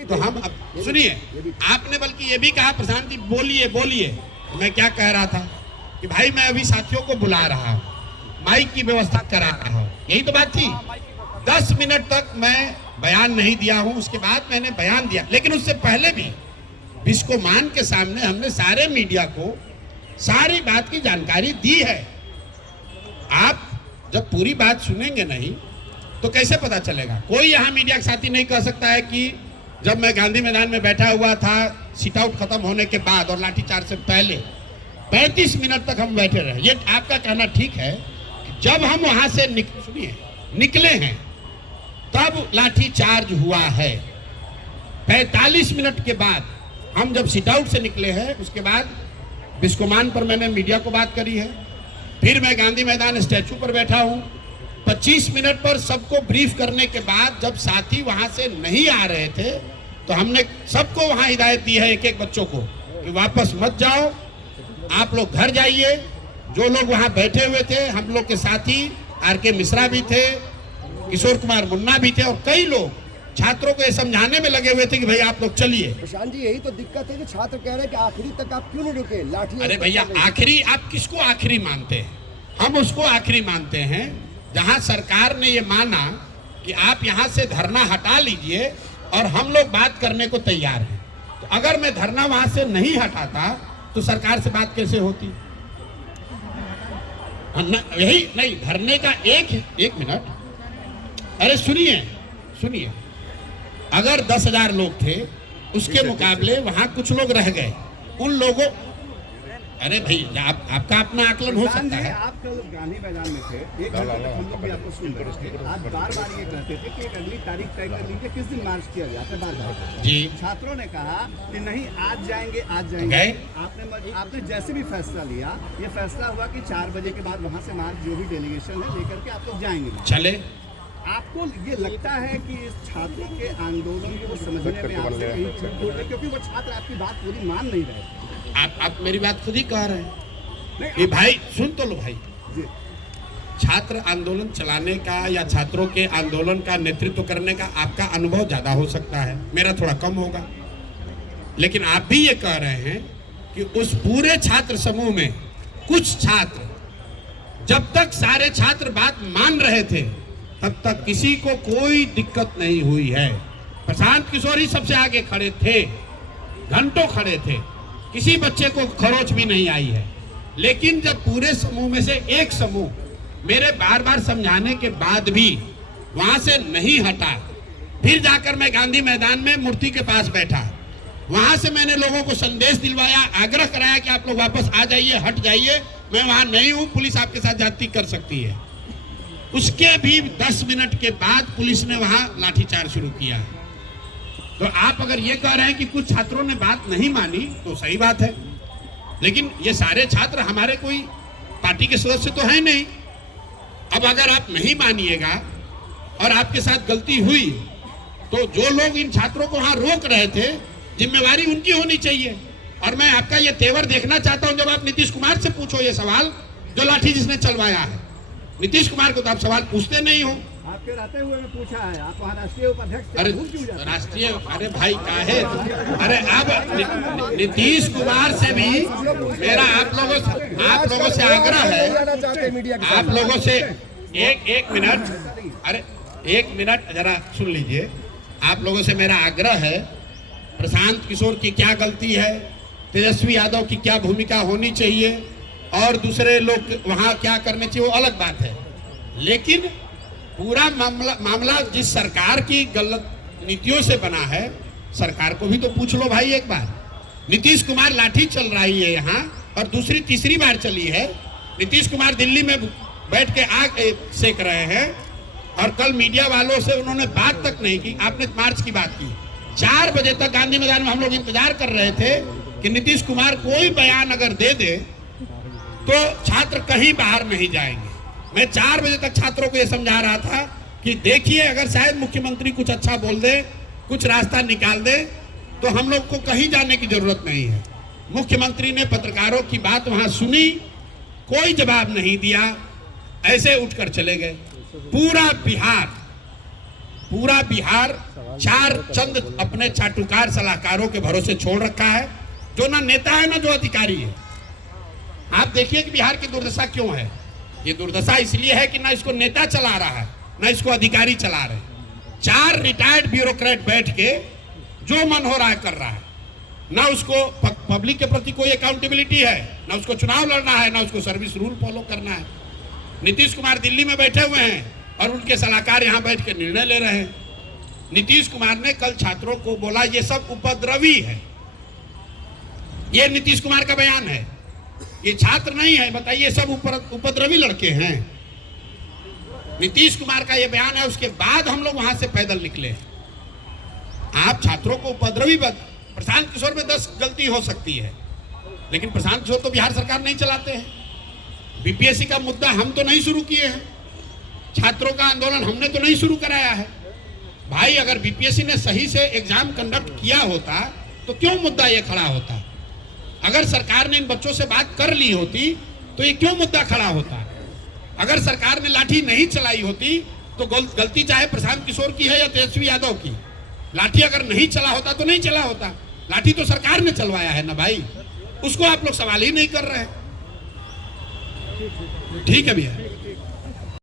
तो हम सुनिए, आपने बल्कि ये भी कहा प्रशांत जी बोलिए बोलिए, मैं क्या कह रहा था कि भाई मैं अभी साथियों को बुला रहा हूँ, माइक की व्यवस्था करा रहा हूँ, यही तो बात थी। 10 मिनट तक मैं बयान नहीं दिया हूँ, उसके बाद मैंने बयान दिया, लेकिन उससे पहले भी बिस्कोमान के सामने हमने सारे मीडिया को सारी बात की जानकारी दी है। आप जब पूरी बात सुनेंगे नहीं तो कैसे पता चलेगा? कोई यहाँ मीडिया के साथी नहीं कह सकता है कि जब मैं गांधी मैदान में बैठा हुआ था, सिट आउट खत्म होने के बाद और लाठीचार्ज से पहले 35 मिनट तक हम बैठे रहे। ये आपका कहना ठीक है कि जब हम वहां से निकले हैं तब लाठीचार्ज हुआ है। 45 मिनट के बाद हम जब सिट आउट से निकले हैं, उसके बाद बिस्कोमान पर मैंने मीडिया को बात करी है, फिर मैं गांधी मैदान स्टैचू पर बैठा हूं। 25 मिनट पर सबको ब्रीफ करने के बाद जब साथी वहां से नहीं आ रहे थे तो हमने सबको वहां हिदायत दी है, एक एक बच्चों को, कि वापस मत जाओ, आप लोग घर जाइए। जो लोग वहां बैठे हुए थे, हम लोग के साथी आर.के. मिश्रा भी थे, किशोर कुमार मुन्ना भी थे, और कई लोग छात्रों को ये समझाने में लगे हुए थे कि भाई आप लोग चलिए। प्रशांत जी, यही तो दिक्कत है कि छात्र कह रहे हैं कि आखिरी तक आप क्यों नहीं रुके? लाठी, अरे भैया, आखिरी आप किसको आखिरी मानते हैं? हम उसको आखिरी मानते हैं जहां सरकार ने ये माना कि आप यहां से धरना हटा लीजिए और हम लोग बात करने को तैयार हैं। तो अगर मैं धरना वहां से नहीं हटाता तो सरकार से बात कैसे होती? यही नहीं, धरने का एक मिनट, अरे सुनिए, अगर 10,000 लोग थे, उसके मुकाबले वहां कुछ लोग रह गए, उन लोगों, अरे भाई आपका अपना आकलन हो सकता है। आप कल गांधी मैदान में थे, एक घंटे तक हम लोग भी आपको सुन रहे थे, आप बार-बार ये कहते थे कि एक अगली तारीख तय कर लीजिए, किस दिन मार्च किया गया? आपने बार-बार जी, छात्रों ने कहा कि नहीं आज जाएंगे। आपने जैसे भी फैसला लिया, ये फैसला हुआ कि 4 बजे के बाद वहाँ से मार्च जो भी डेलीगेशन है लेकर के आप लोग जाएंगे। चले। आपको ये लगता है कि इस छात्रों के आंदोलन को समझने में आपसे कहीं चूक हो रही है, क्योंकि वो छात्र आपकी बात पूरी मान नहीं रहे? आप मेरी बात खुद ही कह रहे हैं कि भाई सुन तो लो भाई, छात्र आंदोलन चलाने का या छात्रों के आंदोलन का नेतृत्व करने का आपका अनुभव ज्यादा हो सकता है, मेरा थोड़ा कम होगा, लेकिन आप भी ये कह रहे हैं कि उस पूरे छात्र समूह में कुछ छात्र, जब तक सारे छात्र बात मान रहे थे तब तक किसी को कोई दिक्कत नहीं हुई है। प्रशांत किशोर ही सबसे आगे खड़े थे, घंटों खड़े थे, किसी बच्चे को खरोच भी नहीं आई है। लेकिन जब पूरे समूह में से एक समूह मेरे बार बार समझाने के बाद भी वहां से नहीं हटा, फिर जाकर मैं गांधी मैदान में मूर्ति के पास बैठा, वहां से मैंने लोगों को संदेश दिलवाया, आग्रह कराया कि आप लोग वापस आ जाइए, हट जाइए, मैं वहां नहीं हूं, पुलिस आपके साथ ज्यादती कर सकती है। उसके भी 10 मिनट के बाद पुलिस ने वहां लाठीचार्ज शुरू किया। तो आप अगर ये कह रहे हैं कि कुछ छात्रों ने बात नहीं मानी तो सही बात है, लेकिन ये सारे छात्र हमारे कोई पार्टी के सदस्य तो है नहीं। अब अगर आप नहीं मानिएगा और आपके साथ गलती हुई तो जो लोग इन छात्रों को वहां रोक रहे थे, जिम्मेवारी उनकी होनी चाहिए। और मैं आपका ये तेवर देखना चाहता हूं, जब आप नीतीश कुमार से पूछो ये सवाल, जो लाठी जिसने चलवाया है, नीतीश कुमार को तो आप सवाल पूछते नहीं हो। आपके रहते हुए मैं पूछा है, आप वहाँ राष्ट्रीय उपाध्यक्ष, अरे राष्ट्रीय, अरे भाई काहे, अरे अब नीतीश कुमार से भी मेरा आप लोगों से आग्रह है, आप लोगों से एक मिनट, अरे 1 मिनट जरा सुन लीजिए। आप लोगों से मेरा आग्रह है, प्रशांत किशोर की क्या गलती है, तेजस्वी यादव की क्या भूमिका होनी चाहिए और दूसरे लोग वहां क्या करने चाहिए, वो अलग बात है, लेकिन पूरा मामला जिस सरकार की गलत नीतियों से बना है, सरकार को भी तो पूछ लो भाई एक बार। नीतीश कुमार लाठी चल रही है यहाँ और दूसरी तीसरी बार चली है। नीतीश कुमार दिल्ली में बैठ के आग सेक रहे हैं और कल मीडिया वालों से उन्होंने बात तक नहीं की। आपने मार्च की बात की, 4 बजे तक गांधी मैदान में हम लोग इंतजार कर रहे थे कि नीतीश कुमार कोई बयान अगर दे दे तो छात्र कहीं बाहर नहीं जाएंगे। मैं 4 बजे तक छात्रों को यह समझा रहा था कि देखिए, अगर शायद मुख्यमंत्री कुछ अच्छा बोल दे, कुछ रास्ता निकाल दे, तो हम लोग को कहीं जाने की जरूरत नहीं है। मुख्यमंत्री ने पत्रकारों की बात वहां सुनी, कोई जवाब नहीं दिया, ऐसे उठकर चले गए। पूरा बिहार चार चंद अपने चाटुकार सलाहकारों के भरोसे छोड़ रखा है, जो ना नेता है ना जो अधिकारी है। आप देखिए कि बिहार की दुर्दशा क्यों है। ये दुर्दशा इसलिए है कि ना इसको नेता चला रहा है ना इसको अधिकारी चला रहे। चार रिटायर्ड ब्यूरोक्रेट बैठ के जो मन हो रहा है कर रहा है। ना उसको पब्लिक के प्रति कोई अकाउंटेबिलिटी है, ना उसको चुनाव लड़ना है, ना उसको सर्विस रूल फॉलो करना है। नीतीश कुमार दिल्ली में बैठे हुए हैं और उनके सलाहकार यहाँ बैठ के निर्णय ले रहे हैं। नीतीश कुमार ने कल छात्रों को बोला ये सब उपद्रवी है। ये नीतीश कुमार का बयान है, ये छात्र नहीं है। बताइए सब उपद्रवी लड़के हैं। नीतीश कुमार का ये बयान है, उसके बाद हम लोग वहां से पैदल निकले। आप छात्रों को उपद्रवी प्रशांत किशोर में 10 गलती हो सकती है, लेकिन प्रशांत किशोर तो बिहार सरकार नहीं चलाते हैं। बीपीएससी का मुद्दा हम तो नहीं शुरू किए हैं, छात्रों का आंदोलन हमने तो नहीं शुरू कराया है। भाई अगर बीपीएससी ने सही से एग्जाम कंडक्ट किया होता तो क्यों मुद्दा ये खड़ा होता? अगर सरकार ने इन बच्चों से बात कर ली होती तो ये क्यों मुद्दा खड़ा होता? अगर सरकार ने लाठी नहीं चलाई होती तो गलती चाहे प्रशांत किशोर की है या तेजस्वी यादव की। लाठी अगर नहीं चला होता तो नहीं चला होता, लाठी तो सरकार ने चलवाया है ना भाई, उसको आप लोग सवाल ही नहीं कर रहे हैं। ठीक है भैया।